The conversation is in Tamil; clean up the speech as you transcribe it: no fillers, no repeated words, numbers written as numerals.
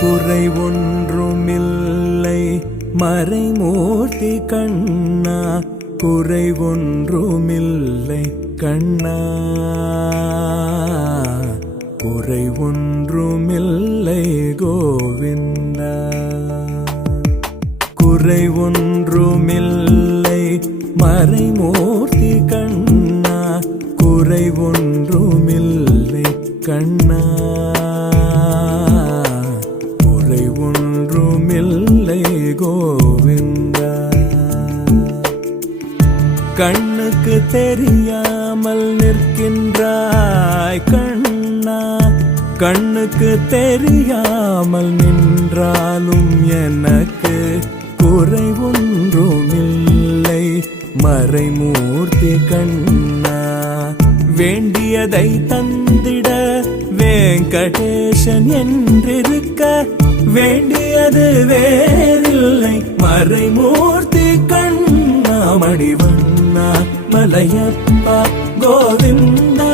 குறை ஒன்றுமில்லை மறைமூர்த்தி கண்ணா, குறை ஒன்றுமில்லை கண்ணா, குறை ஒன்றுமில்லை கோவிந்தா. குறை ஒன்றுமில்லை மறைமூர்த்தி கண்ணா, குறை ஒன்றுமில்லை கண்ணா, குறை ஒன்றுமில்லை கோவிந்தா. கண்ணுக்கு தெரியாமல் நிற்கின்றாய் கண்ணா, கண்ணுக்கு தெரியாமல் நின்றாலும் எனக்கு குறை ஒன்றுமில்லை மறைமூர்த்தி கண்ணா. வேண்டியதை தந்திட வெங்கடேசன் என்றிருக்க, வேண்டியது வேறில்லை மறைமூர்த்தி கண்ணா. மணிவண்ணா மலையப்பா கோவிந்தா,